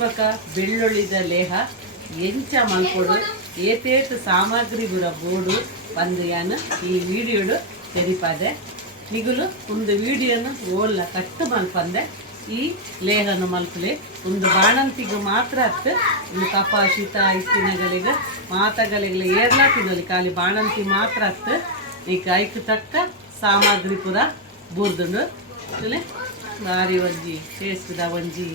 ಬೊಕ ಬೆಳ್ಳುಳ್ಳಿದ ಲೇಹ ಎಂಚ ಮಲ್ಪೊಡು ಏತೇತು ಸಾಮಗ್ರಿ ಬುರ ಬೋಡು ಬಂದು ಯಾನು ಈ ವಿಡಿಯೋಡು ತೆರಿಪಾದೆ ನಿಗುಲು ಒಂದು ವಿಡಿಯೋನು ಓಲ್ಲ ಕಟ್ಟು ಮಲ್ಪಂದೆ ಈ ಲೇಹನು ಮಲ್ಪಲೆ ಒಂದು ಬಾಣಂತಿಗೆ ಮಾತ್ರ ಅತ್ತು ಇನ್ನು ಕಫ ಶೀತ ಇತ್ತಿನಗಳಿಗೆ ಮಾತಗಳಿಗೆ ಏರ್ಲಾ ತಿನ್ನಲಿ ಖಾಲಿ ಬಾಣಂತಿ ಮಾತ್ರ ಅತ್ತು ಈಗ ಐಕ್ ತಕ್ಕ ಸಾಮಗ್ರಿ ಪುರ ಬೋರ್ದುಂಡು ಭಾರಿ ಒಂಜಿ ಟೇಸ್ಟ್ದ ಒಂಜಿ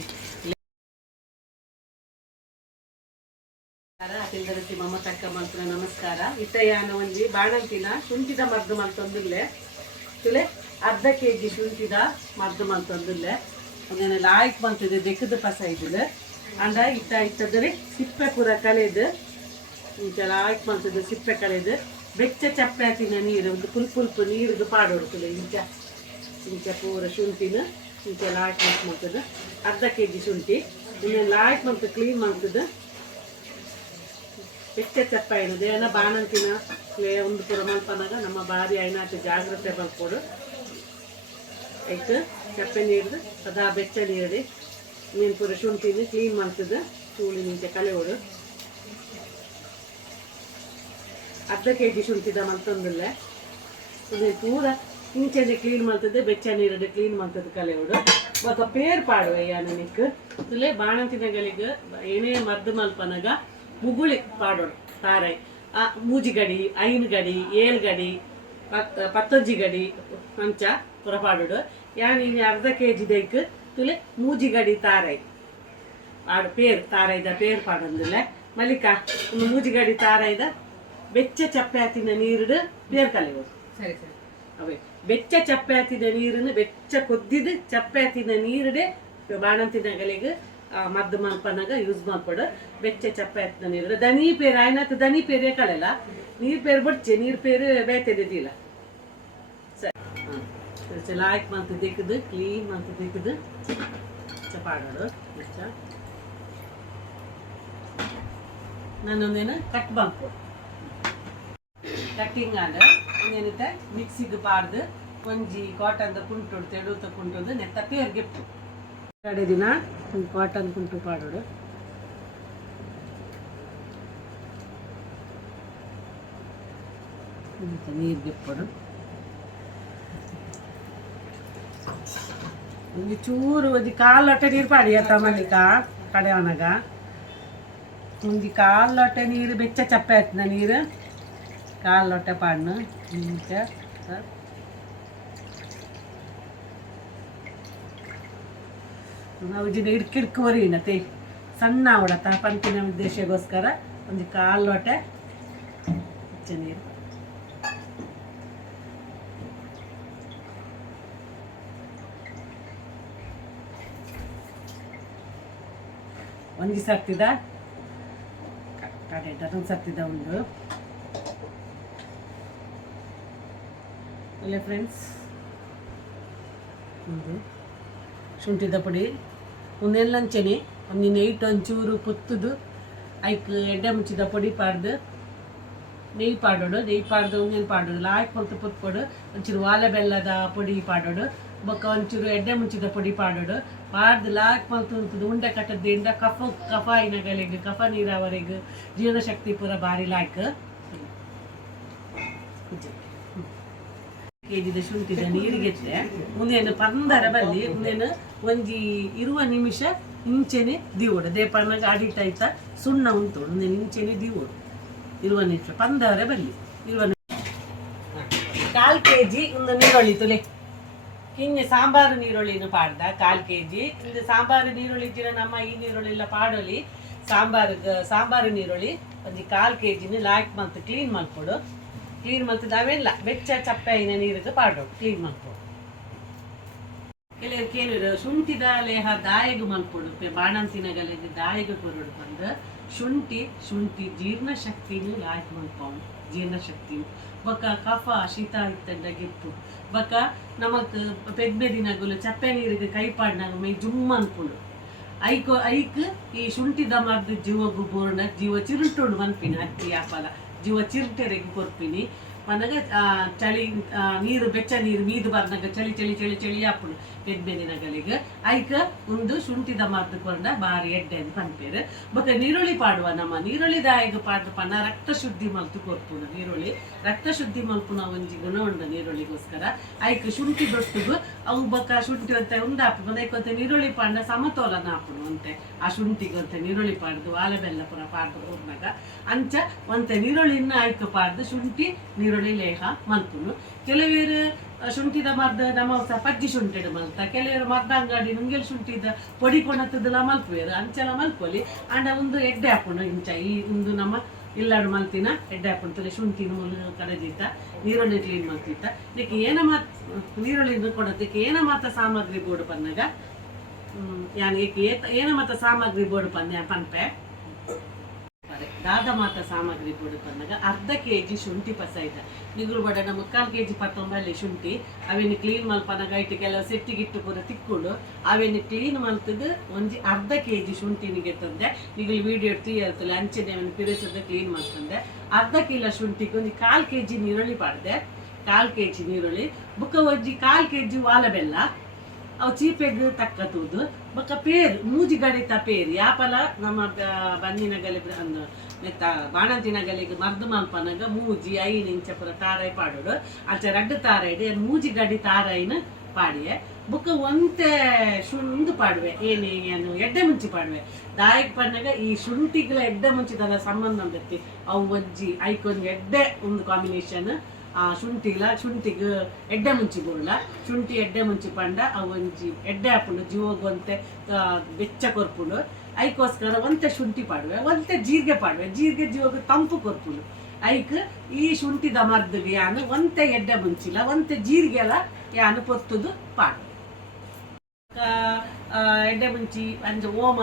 ಮಮ್ಮ ತಕ್ಕ ಮಲ್ಪುನ ನಮಸ್ಕಾರ ಇತ್ತಯ್ಯಾನ ಒಂಜಿ ಬಾಣಂತಿನ ಶುಂಠಿದ ಮರ್ದು ಮಲ್ತೊಂದುಲ್ಲೆ ತುಲೆ ಅರ್ಧ ಕೆಜಿ ಶುಂಠಿದ ಮರ್ದು ಮಲ್ತೊಂದುಲ್ಲೆ ಅದನ್ನ ಲಾಯ್ಕ್ ಬಂತದೆ ದೆಕ್ಕದ ಪಸ ಇದ್ದಿಲ್ಲ ಅಂಡ ಇತ್ತದ್ರೆ ಸಿಪ್ಪೆ ಪೂರ ಕಳೆದು ಇಂಚ ಲಾಯ್ಕ್ ಬಂತದೆ ಸಿಪ್ಪೆ ಕಳೆದು ಬೆಚ್ಚ ಚಪ್ಪಾತಿನ ನೀರು ಒಂದು ಪುಲ್ಪು ನೀರಿಗೆ ಪಾಡೋಡು ತುಲೆ ಇಂಚ ಪೂರ ಶುಂಠಿನ ಇಂಚ ಲಾಯ್ಕ್ ಮಾಡ್ತದೆ ಅರ್ಧ ಕೆಜಿ ಶುಂಠಿ ಇನ್ನೇನು ಲಾಯ್ಕ್ ಮಾಡ್ತದೆ ಕ್ಲೀನ್ ಮಾಡ್ತದೆ ಬೆಚ್ಚ ಚಪ್ಪ ಏನದು ಏನ ಬಾಣಂತಿನ ಒಂದು ಪುರ ಮಲ್ಪನಾಗ ನಮ್ಮ ಬಾರಿ ಐನಾಟ ಜಾಗ್ರತೆ ಬರ್ಕೊಡು ಆಯ್ತು ಚಪ್ಪೆ ನೀರ್ದು ಅದಾ ಬೆಚ್ಚ ನೀರು ನೀನು ಪೂರ ಶುಂಠಿನ ಕ್ಲೀನ್ ಮಾಡ್ತದೆ ಚೂಳಿ ನಿಂಚೆ ಕಳೆಯೋಡು ಅರ್ಧ ಕೆಜಿ ಶುಂಠಿದ ಮಲ್ತೊಂದಿಲ್ಲ ನೀನು ಪೂರ ಇಂಚನೆ ಕ್ಲೀನ್ ಮಾಡ್ತದೆ ಬೆಚ್ಚ ನೀರಡೆ ಕ್ಲೀನ್ ಮಾಡ್ತದೆ ಕಳೆಯೋಡು ಇವಾಗ ಪೇರ್ ಪಾಡುವ ಯಾನನಿಕ್ ತುಲೆ ಬಾಣಂತಿನಗಳಿಗೆ ಏನೇ ಮರ್ದು ಮಲ್ಪನಾಗ ಮುಗುಳಿ ಪಾಡೋಡು ತಾರಾಯಿ ಮೂಜಿಗಡಿ ಐನುಗಡಿ ಏಳ್ಗಡಿ ಪತ್ತೊಂಜಿಗಡಿ ಅಂಚ ಪುರ ಪಾಡೋಡು ಯಾನೀನು ಅರ್ಧ ಕೆಜಿ ದೈಕ್ ತುಲೆ ಮೂಜಿಗಡಿ ತಾರಾಯಿ ಆಡು ಪೇರು ತಾರಾಯ್ದ ಪೇರು ಪಾಡೊಂದಿಲ್ಲ ಮಲ್ಲಿಕ ಒಂದು ಮೂಜಿಗಡಿ ತಾರಾಯ್ದ ಬೆಚ್ಚ ಚಪ್ಪಾತಿನ ನೀರು ಪೇರು ಕಲೆಯೋದು ಸರಿ ಸರಿ ಅವೇ ಬೆಚ್ಚ ಚಪ್ಪಾತಿನ ನೀರನ್ನು ಬೆಚ್ಚ ಕೊದ್ದಿದ್ದು ಚಪ್ಪಾತಿನ ನೀರಡೆ ಬಾಣಂತಿನಗಳಿಗೆ ಮದ್ದು ಮಲ್ಪನಾಗ ಯೂಸ್ ಮಾಡ್ಕೊಡು ಬೆಚ್ಚ ಚಪ್ಪಾತಿನ ನೀರು ದನಿ ಪೇರು ಆಯ್ನಾತು ದನಿ ಪೇರೇ ಕಳೆಲ್ಲ ನೀರು ಪೇರು ಬಡ್ಚೆ ನೀರು ಪೇರು ಬೇತೆದಿಲ್ಲ ಸರಿ ಲಾಯ್ಕ್ ಮಂತ್ ದಿಕ್ಕದು ಕ್ಲೀನ್ ಮಂತ್ ದಿಕ್ಕದು ಚಪಾಡೋಡು ಬೆಚ್ಚ ನಾನೊಂದೇನು ಕಟ್ ಬಂಕು ಕಟ್ಟಿಂಗ್ ಆದ ಒಂದೇನಿತ್ತೆ ಮಿಕ್ಸಿಗೆ ಪಾಡ್ದು ಒಂಜಿ ಕಾಟನ್ದ ಕುಂಟು ತೆಡುತ್ತ ಕುಂಟು ನೆತ್ತ ಪೇರ್ ಗೆಪ್ಪು ಕಡೆ ದಿನ ಕಾಟನ್ ಕುಂಟು ಪಾಡೋಡು ನೀರು ಗೆಪ್ಪೋಡು ಒಂದು ಚೂರು ಒಂದು ಕಾಲು ಲೋಟ ನೀರು ಪಾಡಿ ಆತ ಮಲ್ಲಿಕ ಕಡೆಯವನಾಗ ಒಂದು ಕಾಲು ಲೋಟ ನೀರು ಬೆಚ್ಚ ಚಪ್ಪೆ ಆಯ್ತದ ನೀರು ಕಾಲು ಲೋಟ ಪಾಡ್ನು ಇಂಚ ನಾವು ಜಿನ ಇಡ್ಕಿಡ್ಕೋರಿನ ತೇ ಸಣ್ಣ ಹೊಡತ ಪಂಪಿನ ಉದ್ದೇಶಗೋಸ್ಕರ ಒಂದು ಕಾಲು ಲೋಟ ಬೆಚ್ಚ ನೀರು ಒಂಜಿ ಸರ್ತಿದ ಕಡೆ ಅದೊಂದು ಸರ್ತಿದ ಉಂಡು ಅಲ್ಲೇ ಫ್ರೆಂಡ್ಸ್ ಒಂದು ಶುಂಠಿದ ಪುಡಿ ಒಂದೆಲ್ಲಂಚನೆ ಒಂದು ನೈಟ್ ಒಂಚೂರು ಪೊತ್ತುದು ಐಕ್ ಎಡ್ಡೆ ಮುಚ್ಚಿದ ಪುಡಿ ಪಾಡ್ದು ನೆಯ್ಯಿ ಪಾಡೋಡು ನೆಯ್ಯಿ ಪಾಡ್ದು ಒಂದೇನು ಪಾಡೋದು ಲಾಯ್ಕ್ ಕೊಲ್ತು ಪೊತ್ಕೊಡು ಒಂಚೂರು ವಾಲೆ ಬೆಲ್ಲದ ಪುಡಿ ಪಾಡೋಡು ಬೊಕ್ಕ ಒಂಚೂರು ಎಡ್ಡೆ ಮುಚ್ಚಿದ ಪುಡಿ ಪಾಡೋಡು ಪಾಡ್ದು ಲಾಯ್ಕ್ ಮಲ್ತು ಉಂಟದು ಉಂಡೆ ಕಟ್ಟದಿಂದ ಕಫ ಇನಗಳಿಗೆ ಕಫ ನೀರಾವರಿಗೆ ಜೀರ್ಣಶಕ್ತಿ ಪೂರ ಭಾರಿ ಲಾಯ್ಕ್ ಕೆಜಿದ ಶುಂಠಿದ ನೀರಿಗೆತ್ತೆ ಮುಂದೇನು ಪಂದರ ಬಲ್ಲಿ ಮುಂದೇನು ಒಂಜಿ 20 ನಿಮಿಷ ಇಂಚೆನೆ ದಿವೋಡು ದೇಪನಾಗ ಅಡಿಟ್ ಆಯ್ತಾ ಸುಣ್ಣ ಉಂಟು ಮುಂದೇನು ಇಂಚೆನೆ ದಿವೋಡು 20 ನಿಮಿಷ ಪಂದರ ಬಲ್ಲಿ 20 ನಿಮಿಷ 1/4 ಕೆಜಿ ಒಂದು ನೀರುಳ್ಳಿ ತುಲೆ ಹಿಂಗೆ ಸಾಂಬಾರು ನೀರುಳ್ಳಿನ ಪಾಡ್ದ 1/4 ಕೆಜಿ ಇದು ಸಾಂಬಾರು ನೀರುಳ್ಳಿ ಇದ್ದಿರ ನಮ್ಮ ಈ ನೀರುಳ್ಳಿ ಎಲ್ಲ ಪಾಡೋಲಿ ಸಾಂಬಾರು ನೀರುಳ್ಳಿ ಒಂದು 1/4 ಕೆಜಿನ ಲಾಯ್ಕ್ ಮತ್ತು ಕ್ಲೀನ್ ಮಾಡ್ಕೊಡು ಕ್ಲೀನ್ ಮಾಡ್ತಿದ್ದ ಅವೆಲ್ಲ ಬೆಚ್ಚ ಚಪ್ಪೆಯಿನ ನೀರಿಗೆ ಪಾಡೋಡು ಕ್ಲೀನ್ ಮಾಡ್ಕೊಡು ಕೆಲವರು ಕೇಳಿದ್ರು ಶುಂಠಿದ ಲೇಹ ದಾಯಗು ಮಲ್ಕೊಡು ಬಾಣಂತಿನಗಳಿಗೆ ದಾಯಗು ಕೊರಡು ಬಂದು ಶುಂಠಿ ಜೀರ್ಣಶಕ್ತಿನೂ ಲಾಯ್ಕ್ ಮಲ್ಕೊಂಡು ಜೀರ್ಣಶಕ್ತಿ ಬೊಕ್ಕ ಕಫ ಶೀತ ಇತ್ತಂಡ ಗೆಪ್ಪು ಬೊಕ್ಕ ನಮಕ್ ಪೆದ್ಮೆ ದಿನಗಳು ಚಪ್ಪೆ ನೀರಿಗೆ ಕೈ ಪಾಡ್ನಾಗ ಮೈ ಜುಮ್ಮ ಅನ್ಕೊಂಡು ಐಕ್ ಈ ಶುಂಠಿದ ಮರ್ದು ಜೀವಗು ಬೋರ್ನ ಜೀವ ಚಿರುಟೋಡು ಮನ್ಪಿನ ಅತ್ತಿ ಆಪಲ ಜೀವ ಚಿರುಟೆರೆಗೆ ಕೊರ್ಪಿನಿ ಪನ್ನಗ ಚಳಿ ನೀರು ಬೆಚ್ಚ ನೀರು ಮೀದು ಬರ್ನಾಗ ಚಳಿ ಚಳಿ ಚಳಿ ಚಳಿ ಆಪುಂಡು ಬೆದ್ದಿನಗಳಿಗೆ ಐಕ ಒಂದು ಶುಂಠಿದ ಮದ್ದು ಕೊಂಡ ಬಾರಿ ಎಡ್ಡೆ ಅಂತ ಪನ್ಪೇರು ಬೊಕ ನೀರುಳ್ಳಿ ಪಾಡುವ ನಮ್ಮ ನೀರುಳ್ಳಿ ದಾಯಿಗೆ ಪಾಡ್ದು ಪನ್ನ ರಕ್ತ ಶುದ್ಧಿ ಮಲ್ತು ಕೊರ್ಪುಂಡು ನೀರುಳ್ಳಿ ರಕ್ತ ಶುದ್ಧಿ ಮಲ್ಪುನ ಒಂಜಿ ಗುಣ ಉಂಡು ನೀರುಳ್ಳಿಗೋಸ್ಕರ ಐಕ ಶುಂಠಿ ದೊಟ್ಟುಗು ಅವು ಬೊಕ ಶುಂಠಿ ಅಂತ ಉಂದಾಪು ಬಂದೈಕೊಂತೆ ನೀರುಳ್ಳಿ ಪಾಂಡ ಸಮತೋಲನ ಆಪುಂಡು ಅಂತೆ ಆ ಶುಂಠಿಗೆ ಅಂತ ನೀರುಳ್ಳಿ ಪಾಡ್ದು ಆಲೆ ಬೆಲ್ಲ ಪುರ ಪಾಡ್ದು ಹೋಗ್ನಾಗ ಅಂಚ ಒಂತೆ ನೀರುಳ್ಳಿನ ಐಕ ಪಾಡ್ದು ಶುಂಠಿ ನೀರುಳ್ಳಿ ಲೇಹ ಮಲ್ಪುನು ಕೆಲವೇರು ಶುಂಠಿದ ಮರ್ದ ನಮ್ಮ ಪಜ್ಜಿ ಶುಂಠಿಡು ಮಲ್ತ ಕೆಲವರು ಮರ್ದ ಅಂಗಡಿ ನುಂಗೆಲ್ ಶುಂಠಿದ ಪೊಡಿ ಕೊಣತ್ತದೆಲ್ಲ ಮಲ್ಪುವೇರು ಅಂಚೆಲ್ಲ ಮಲ್ಪೊಲಿ ಅಂಡ ಒಂದು ಎಡ್ಡೆ ಹಾಕೊಂಡು ಇಂಚ ಈ ಒಂದು ನಮ್ಮ ಇಲ್ಲಾಡು ಮಲ್ತಿನ ಎಡ್ಡೆ ಹಾಕೊಂತಲೆ ಶುಂಠಿನ ಮೂಲ ಕಡೆದಿತ್ತ ನೀರುಳ್ಳಿ ಕ್ಲೀನ್ ಮಾಡ್ತಿತ್ತ ಇದಕ್ಕೆ ಏನ ಮಾತ್ ನೀರುಳ್ಳಿ ಕೊಡೋದಕ್ಕೆ ಏನ ಮಾತ ಸಾಮಗ್ರಿ ಬೋರ್ಡು ಪನ್ನಾಗ ಯಾನ್ ಏನ ಮಾತ ಸಾಮಗ್ರಿ ಬೋರ್ಡು ಪನ್ಪೆ ದಾದ ಮಾತ ಸಾಮಗ್ರಿ ಬೋರ್ಡು ಪನ್ನಾಗ ಅರ್ಧ ಕೆಜಿ ಶುಂಠಿ ಪಸ ಇದ್ದ ನಿಗುರು ಬಡ ಮುಕ್ಕಾಲು ಕೆಜಿ ಪತ್ತೊಂಬಲ್ಲಿ ಶುಂಠಿ ಅವೇನು ಕ್ಲೀನ್ ಮಲ್ಪನಾಗ ಇಟ್ಟು ಕೆಲವು ಸೆಟ್ಟಿಗಿಟ್ಟು ಪೂರ ತಿಕ್ಕೊಂಡು ಅವೇನು ಕ್ಲೀನ್ ಮಲ್ತದ್ದು ಒಂಜಿ ಅರ್ಧ ಕೆಜಿ ಶುಂಠಿನಿಗೆ ತಂದೆ ನಿಗುಲು ವಿಡಿಯೋ ಇರ್ತಲ್ಲ ಅಂಚೆನೆ ಅವನು ಪಿರಿಸದ ಕ್ಲೀನ್ ಮಾಡ್ತಂದೆ ಅರ್ಧ ಕಿಲೋ ಶುಂಠಿಗೆ ಒಂದು 1/4 ಕೆಜಿ ನೀರುಳ್ಳಿ ಪಾಡ್ದೆ 1/4 ಕೆಜಿ ನೀರುಳ್ಳಿ ಬುಕ್ಕ ಒಂಜಿ 1/4 ಕೆಜಿ ವಾಲ ಬೆಲ್ಲ ಅವು ಚೀಪೆಗ್ ತಕ್ಕತುದು ಬೊಕ್ಕ ಪೇರು ಮೂಜಿ ಗಡಿತ ಪೇರು ಯಾಪಲ ನಮ್ಮ ಬಂದಿನಗಲಿ ಮೆತ್ತ ಬಾಣಂತಿನಗಲಿಗೆ ಮರ್ದು ಮಲ್ಪನಾಗ ಮೂಜಿ 5 ಇಂಚ ಪುರ ತಾರಾಯಿ ಪಾಡೋಡು ಅಂಚ 2 ತಾರಾಯಿಡು ಮೂಜಿ ಗಡಿ ತಾರಾಯಿನ ಪಾಡಿಯೆ ಬೊಕ್ಕ ಒಂತೆ ಶುಂಡು ಪಾಡುವೆ ಏನು ಎಡ್ಡೆ ಮುಂಚಿ ಪಾಡುವೆ ದಾಯಕ್ ಪನ್ನಾಗ ಈ ಶುಂಠಿಗಳ ಎಡ್ಡೆ ಮುಂಚಿದಲ್ಲ ಸಂಬಂಧ ಅಂದತ್ತಿ ಅವು ಒಂಜಿ ಐಕೊಂದು ಎಡ್ಡೆ ಒಂದು ಕಾಂಬಿನೇಷನ್ ಶುಂಠಿಗೆ ಎಡ್ಡೆ ಮುಂಚಿ ಬೋರ್ಲ ಶುಂಠಿ ಎಡ್ಡೆ ಮುಂಚಿ ಪಂಡ ಅವು ಒಂಜಿ ಎಡ್ಡೆ ಹಾಪುಂಡು ಜೀವಗೊಂತೆ ಬೆಚ್ಚ ಕೊರ್ಪುಂಡು ಐಕೋಸ್ಕರ ಒಂತೆ ಶುಂಠಿ ಪಾಡುವೆ ಒಂತೆ ಜೀರಿಗೆ ಪಾಡುವೆ ಜೀರಿಗೆ ಜೀವಗ ತಂಪು ಕೊರ್ಪುಂಡು ಐಕ್ ಈ ಶುಂಠಿದ ಮರ್ದಿಗೆ ಯಾನು ಒಂತೆ ಎಡ್ಡೆ ಮುಂಚಿಲ್ಲ ಒಂತೆ ಜೀರಿಗೆ ಎಲ್ಲ ಯಾನು ಪೊತ್ತುದು ಪಾಡು ಎಡ್ಡೆ ಮುಂಚಿ ಅಂಚ ಓಮ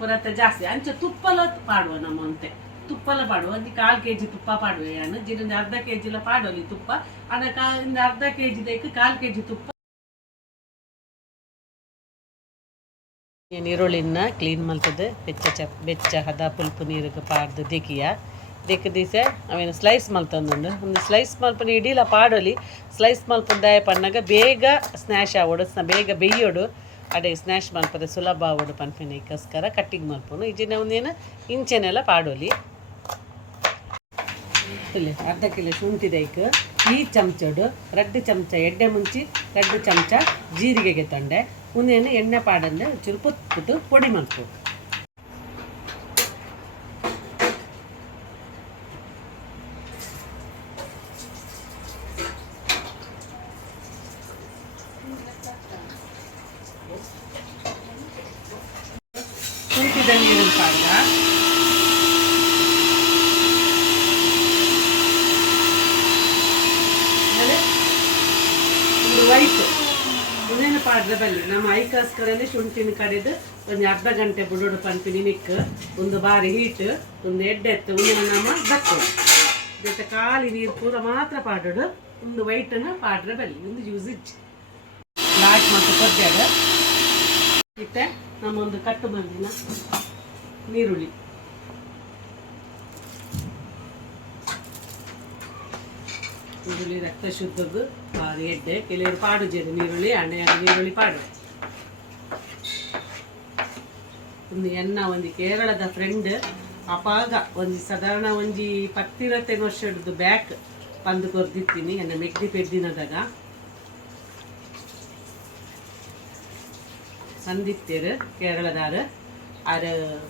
ಪುರತ ಜಾಸ್ತಿ ಅಂಚ ತುಪ್ಪಲ ಪಾಡುವ ನಮ್ಮ ಒಂತೆ ತುಪ್ಪಲ ಪಾಡುವ ಒಂದು 1/4 ಕೆಜಿ ತುಪ್ಪ ಪಾಡುವೆ ಯಾನು ಜಿರಿಂದ ಅರ್ಧ ಕೆಜಿಲ ಪಾಡೋಲಿ ತುಪ್ಪ ಅದ ಅರ್ಧ ಕೆಜಿ ದೈಕ್ 1/4 ಕೆಜಿ ತುಪ್ಪ ನೀರುಳ್ಳಿನ ಕ್ಲೀನ್ ಮಲ್ತದೆ ಬೆಚ್ಚ ಹದ ಪುಲ್ಪು ನೀರಿಗೆ ಪಾಡ್ದು ದಿಸ ಅವೇನು ಸ್ಲೈಸ್ ಮಲ್ತೊಂದುಂಡು ಒಂದು ಸ್ಲೈಸ್ ಮಲ್ಪನ ಇಡೀಲ ಪಾಡೋಲಿ ಸ್ಲೈಸ್ ಮಲ್ಪದಾಯ ಪನ್ನಾಗ ಬೇಗ ಸ್ನ್ಯಾಶ್ ಆವೋಡು ಬೇಗ ಬೇಯೋಡು ಅಡೆ ಸ್ನ್ಯಾಶ್ ಮಲ್ಪದ ಸುಲಭ ಆವೋಡು ಪನ್ಪೆನಕ್ಕೋಸ್ಕರ ಕಟ್ಟಿಂಗ್ ಮಲ್ಪನು ಈಜಿನ ಒಂದೇನು ಇಂಚೆನೆಲ್ಲ ಪಾಡೋಲಿ ಇಲ್ಲಿ ಅರ್ಧ ಕಿಲೋ ಶುಂಠಿ ದೈಕ್ ಈ ಚಮಚಡು 2 ಚಮಚ ಎಡ್ಡೆ ಮುಂಚಿ 2 ಚಮಚ ಜೀರಿಗೆಗೆ ತಂಡೆ ಒಂದೇನು ಎಣ್ಣೆ ಪಾಡಂದು ಚೂರು ಪುತ್ತು ಪೊಡಿ ಮಲ್ಪು ಶುಂಠಿದ ನೀರಿನ ಪಾಡ ವೈಟ್ ಒಂದೇನು ಪಾಡ್ರೆ ಬಲ್ಲಿ ನಮ್ಮ ಐಕೋಸ್ಕರನೇ ಶುಂಠಿನ ಕಡೆದು ಒಂದು ಅರ್ಧ ಗಂಟೆ ಬಿಡೋಡು ಪಂಪಿನಿ ನಿಕ್ ಒಂದು ಬಾರಿ ಹೀಟ್ ಒಂದು ಎಡ್ಡೆತ್ತು ಒಂದಿನ ನಮ್ಮ ದಕ್ಕು ಜೊತೆ ಖಾಲಿ ನೀರು ಪೂರ ಮಾತ್ರ ಪಾಡೋಡು ಒಂದು ವೈಟನ್ನು ಪಾಡ್ರೆ ಬಲ್ಲಿ ಒಂದು ಯೂಸ್ ಲಾಟ್ ಮತ್ತು ಕೊಡ್ಬೇಡ ಇತ್ತೆ ನಮ್ಮ ಒಂದು ಕಟ್ಟು ಬಂದಿನ ನೀರುಳ್ಳಿ ನೀರುಳ್ಳಿ ರಕ್ತ ಶುದ್ಧಗೂ ಬಾರಿ ಎಡ್ಡೆ ಕೆಲವರು ಪಾಡು ಜೇರು ನೀರುಳ್ಳಿ ಅಣ್ಣೆ ನೀರುಳ್ಳಿ ಪಾಡು ಒಂದು ಒಂದು ಕೇರಳದ ಫ್ರೆಂಡ್ ಅಪಾಗ ಒಂದು ಸಾಧಾರಣ ಒಂಜಿ 10-20 ವರ್ಷದ್ದು ಬ್ಯಾಕ್ ಬಂದು ಕೊರ್ದಿತ್ತೀನಿ ಎನ್ನ ಮೆಗ್ದಿ ಪೆದ್ದಿನದಾಗ ಸಂದಿತ್ತೇರು ಕೇರಳದಾರು ಆರ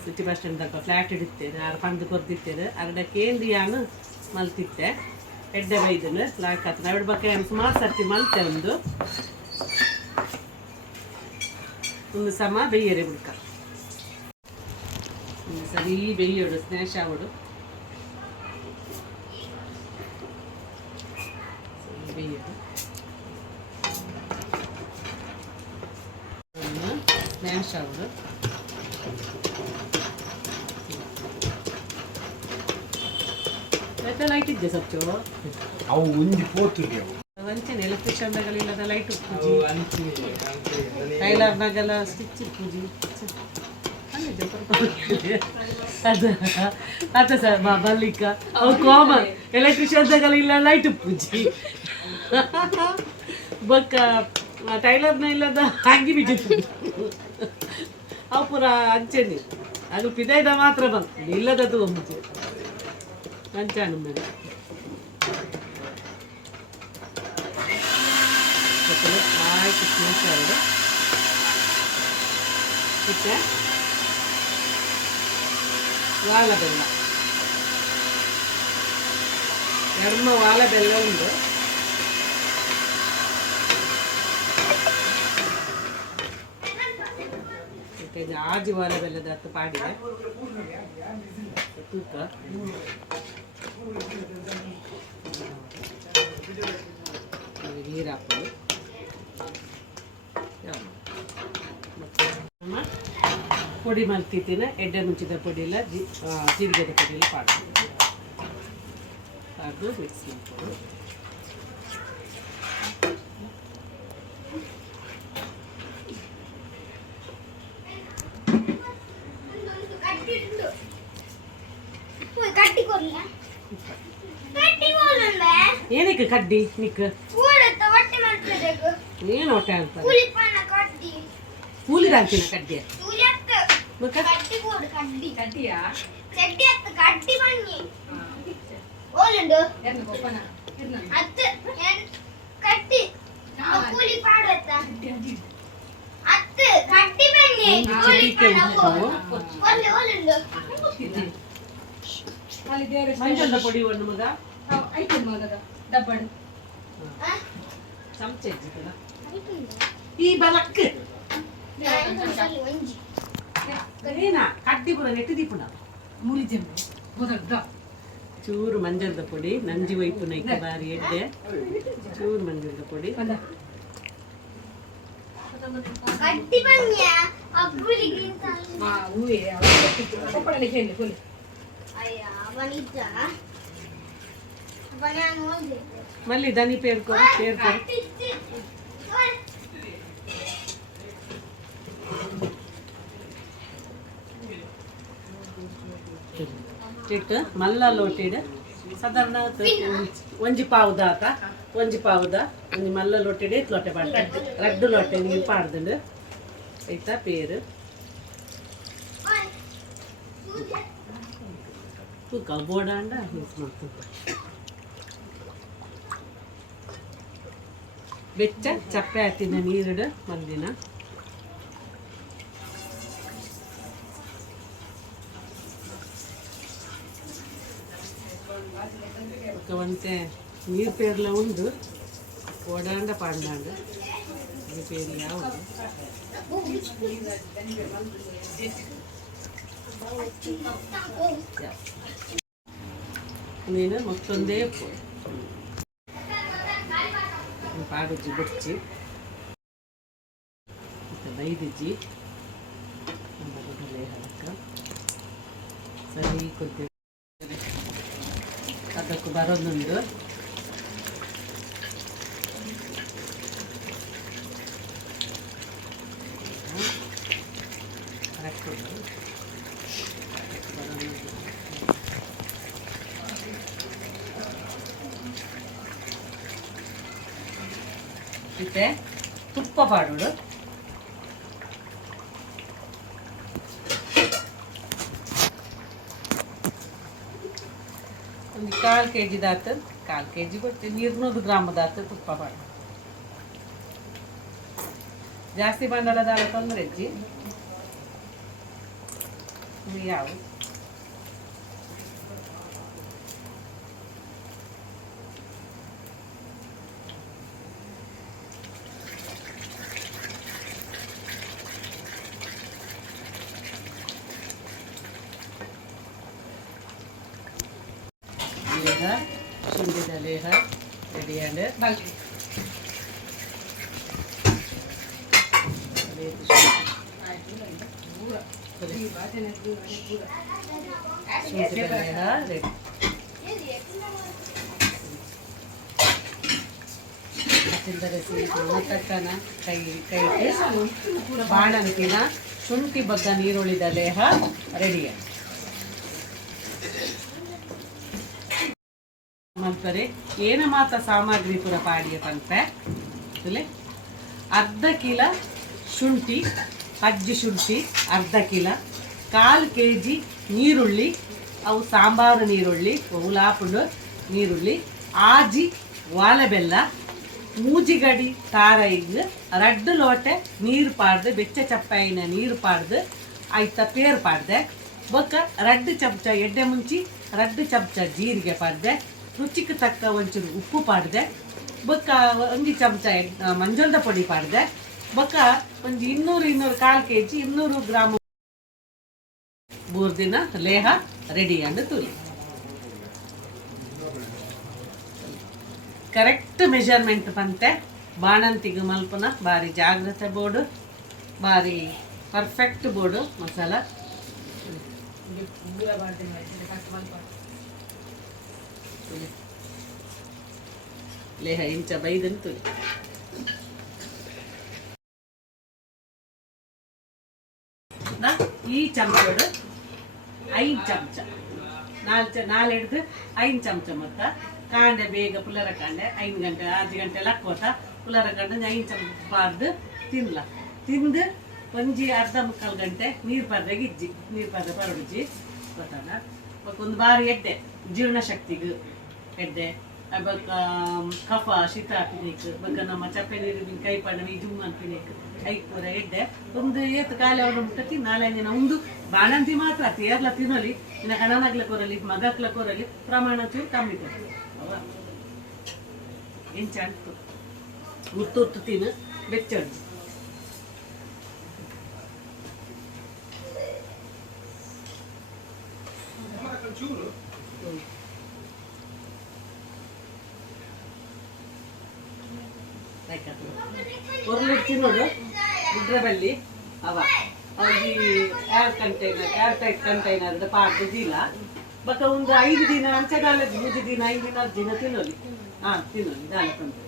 ಸಿಟಿ ಬಸ್ ಸ್ಟ್ಯಾಂಡ್ ತನಕ ಫ್ಲ್ಯಾಟ್ ಇಡುತ್ತೇರು ಆರು ಪಂದು ಕೊರ್ದಿತ್ತೇರು ಅರ್ಧ ಕೇಂದ್ರಿಯಾನು ಮಲ್ತಿತ್ತೆ ಎಡ್ಡೆ ಬೈದನು ಲಾಕತ್ ನಾವಿಡ ಬಗ್ಗೆ ಸುಮಾರು ಸರ್ತಿ ಮಲ್ತೆ ಒಂದು ಸಮ ಬೆಯ್ಯರೆ ಬಿಡ್ಕ ಒಂದು ಸರಿ ಬೆಯ್ಯೋಡು ಸ್ನ್ಯಾಶ್ ಆಗೋಡು ಬೆಯ್ಯೋಡು ಸ್ನ್ಯಾಶ್ ಆಗೋಡು ಲೈಟ್ ಇದ್ದೆ ಸಚ್ಚು ಅವು ಒಂದಿ ಪೋತುಗೆ ವಂಚನೆ ಎಲೆಕ್ಟ್ರಿಷಿಯನ್ದಾಗಲಿಲ್ಲದ ಲೈಟ್ ಪೂಜಿ ಟೈಲರ್ನಾಗೆಲ್ಲ ಸ್ಟಿಚ್ ಪೂಜಿ ಅದ ಅದ ಸರ್ ಬಲ್ಲಿಕ ಅವು ಕಾಮನ್ ಎಲೆಕ್ಟ್ರಿಷಿಯನ್ದಾಗೆಲ್ಲ ಇಲ್ಲ ಲೈಟ್ ಪೂಜಿ ಬೊಕ್ಕ ಟೈಲರ್ನ ಇಲ್ಲದ ಹಾಂಗಿ ಬಿಟ್ಟು ಅವು ಪೂರ ಅಂಚೆನಿ ಅದು ಪಿದೈದ ಮಾತ್ರ ಬಂತು ಇಲ್ಲದದು ಮುಂಚೆ ಅಂಚಾನು ಮೇಲೆ ಆಯ್ತು ಸ್ಮೋಕ್ ಎರಡು ಮತ್ತೆ ವಾಲ ಬೆಲ್ಲ ಎರ್ಮ ವಾಲ ಬೆಲ್ಲ ಉಂಟು ಇದು ಆಜಿ ವಾಲ ಬೆಲ್ಲದ ಹತ್ತು ಪಾಡಿದೆ ತೂಕ ನೀರು ಹಾಕೋದು ಪೊಡಿ ಮಲ್ತಿತ್ತಿನ ಎಡ್ಡೆ ಮುಂಚಿದ ಪೊಡಿ ಇಲ್ಲ ಜೀರಿಗೆದ ಪೊಡಿ ಎಲ್ಲ ಪಾಡ್ದು ಮಿಕ್ಸ್ ಮಾಡ್ಕೊಂಡು ಏನಕ್ಕೆ ಕಡ್ಡಿ ನಿಕ್ ಏನು ಹೊಟ್ಟೆ ಅಂತಾರೆ ಕೂಲಿದ ಅಂತಿನ ಕಡ್ಡಿ ಮಂಜದ ಪೊಡಿ ಒಂದು ಮಗ ಚಮಚ ಈ ಬಲಕ್ ಏನ ಕಡ್ಡಿ ಪುರ ನೆಟ್ಟು ದೀಪುಣ ಚೂರು ಮಂಜದ ಪೊಡಿ ನಂಜಿ ವೈಪುನ ಇಕ್ಕ ಬಾರಿ ಎಡ್ಡೆ ಚೂರು ಮಂಜದ ಪೊಡಿ మళ్ళీ దాని పేరుకో ಇಟ್ಟು ಮಲ್ಲ ಲೋಟಿಡ ಸಾಧಾರಣ ಒಂಜಿ ಪಾವುದ ಆತ ಒಂಜಿ ಪಾವುದ ಒಂಜಿ ಮಲ್ಲ ಲೋಟಿಡ ಇತ್ತು ಲೋಟೆ ಪಾಡ ರಡ್ಡು ಲೋಟೆ ನೀರು ಪಾಡ್ದು ಆಯ್ತಾ ಪೇರು ತೂಕ ಬೋಡಾಂಡ ಯೂಸ್ ಮಾಡ್ತೀನಿ ಬೆಚ್ಚ ಚಪ್ಪೆ ಹಾಕಿದ ನೀರಿಡು ಮಲ್ಲಿನ ಒಂತೆ ನೀರು ಪೇರ್ಲ ಉಂಡು ಓಡಾಂಡ ಪಾಂಡಾಂಡ ಈ ಪೇರ್ಲ ಯಾವುದು ನೀನು ಮತ್ತೊಂದೇ ಪಾಡುಜ್ಜಿ ಬಚ್ಚಿ ಮತ್ತು ಬೈದಿಜ್ಜಿ ಬದಲೇ ಹಲಕ ಸರಿ ಕೊಡ್ತೇವೆ ಅದಕ್ಕೂ ಬರೋದೊಂದು ಮತ್ತೆ ತುಪ್ಪ ಪಾಡೋಡು ಒಂದು 1/4 kg ದಾತು 1/4 kg ಬರ್ತೀವಿ 200 ಗ್ರಾಮ್ ದಾತು ತುಪ್ಪ ಪಾಡು ಜಾಸ್ತಿ ಬಂಡಳದಾಲ ತೊಂದರೆ ಅಜ್ಜಿ ಯಾವ ಶುಂಠಿದ ಲೇಹ ರೆಡಿಯಾದ ಶುಂಠಿದ ಲೇಹ ರೆಡಿ ತಟ್ಟನ ಕೈ ಬಾಣಂತಿನ ಶುಂಠಿ ಬಗ್ಗ ನೀರುಳ್ಳಿದ ಲೇಹ ರೆಡಿಯ ಮಾಡ್ತಾರೆ ಏನ ಮಾತ ಸಾಮಗ್ರಿ ಪೂರ ಪಾಡಿಯ ಪಂಪೆ ಅರ್ಧ ಕಿಲ ಶುಂಠಿ ಅಜ್ಜಿ ಶುಂಠಿ ಅರ್ಧ ಕಿಲ 1/4 kg ನೀರುಳ್ಳಿ ಅವು ಸಾಂಬಾರು ನೀರುಳ್ಳಿ ಉಲಾಪುಂಡು ನೀರುಳ್ಳಿ ಆಜಿ ವಾಲೆಬೆಲ್ಲ ಮೂಜಿಗಡಿ ತಾರೈಗ್ 2 ಲೋಟೆ ನೀರು ಪಾಡ್ದು ಬೆಚ್ಚ ಚಪ್ಪಾಯಿನ ನೀರು ಪಾಡ್ದು ಆಯ್ತ ಪೇರು ಪಾಡ್ದೆ ಬೊಕ್ಕ 2 ಚಮಚ ಎಡ್ಡೆ ಮುಂಚಿ 2 ಚಮಚ ಜೀರಿಗೆ ಪಾಡ್ದೆ ರುಚಿಗೆ ತಕ್ಕ ಒಂಚೂರು ಉಪ್ಪು ಪಾಡ್ದೆ ಬೊಕ್ಕ 1 ಚಮಚ ಮಂಜೊಲ್ದ ಪೊಡಿ ಪಾಡ್ದೆ ಬೊಕ್ಕ ಒಂದು 200 1/4 kg 200 ಗ್ರಾಮ್ ಬೂರ್ದಿನ ಲೇಹ ರೆಡಿ ಅಂಡು ತೂಲಿ ಕರೆಕ್ಟ್ ಮೆಜರ್ಮೆಂಟ್ ಬಂತೆ ಬಾಣಂತಿಗೆ ಮಲ್ಪನ ಬಾರಿ ಜಾಗ್ರತೆ ಬೋರ್ಡು ಬಾರಿ ಪರ್ಫೆಕ್ಟ್ ಬೋರ್ಡು ಮಸಾಲ ಲೇಹ ಇಂಚ ಬೈದಂತು ಈ ಚಮಚೋಡು 5 ಚಮಚ 4 ಹಿಡ್ದು 5 ಚಮಚ ಮತ್ತ ಕಾಂಡೆ ಬೇಗ ಪುಲರ ಕಾಂಡೆ 5 ಗಂಟೆ 6 ಗಂಟೆ ಲಕ್ಕೋತ ಪುಲರ ಕಾಂಡೆ 5 ಚಮಚ ಪಾರ್ದು ತಿಂದು ಒಂಜಿ ಅರ್ಧ ಮುಕ್ಕಾಲು ಗಂಟೆ ನೀರು ಪಾರ್ದಾಗ ಇಜ್ಜಿ ನೀರು ಪಾರ್ದ ಪರಡಿಜ್ಜಿ ಗೊತ್ತಾಗ ಒಂದು ಬಾರಿ ಎಡ್ಡೆ ಜೀರ್ಣಶಕ್ತಿಗೂ ಎಡ್ಡೆ ಬೊಕ್ಕ ಕಫ ಶೀತ ಪಿನೇಕ್ ಬೊಕ್ಕ ನಮ್ಮ ಚಪ್ಪೆ ನೀರು ಕೈ ಪಡವಿ ಜುಮ್ ಅನ್ಪಿನೇಕ್ ಐಕ್ ಪೂರ ಎಡ್ಡೆ ಒಂದು ಏತ್ ಕಾಲೆ ಅವನು ಮುಟ್ಟತಿ 4 ದಿನ ಒಂದು ಬಾಣಂತಿ ಮಾತ್ರ ತೇರ್ಲ ತಿನ್ನಲಿ ಇನ್ನು ಕಣನಾಗ್ಲ ಕೊರಲಿ ಮಗಕ್ಲ ಕೊರಲಿ ಪ್ರಮಾಣ ಚೂರು ಕಮ್ಮಿ ಕೊಡ್ತು ಅವ ಎಂಚ ಅಂಟು ಉತ್ತು ತಿನ್ನು ಬೆಚ್ಚಡ್ದು ತಿನ್ನೋದು ಗುಡ್ರಬಲ್ಲಿ ಅವ ಅವ್ರಿಗೆ ಏರ್ ಟೈಟ್ ಕಂಟೈನರ್ ಪಾಡ್ದು ಜೀಲ ಬಕ್ಕ ಒಂದು 5 ದಿನ ಅಂಚೆಗಾಲ 3 ದಿನ 5 ದಿನ ತಿನ್ನೋಲಿ ತಿನ್ನೋಲಿ ದಾಲ ತಂದು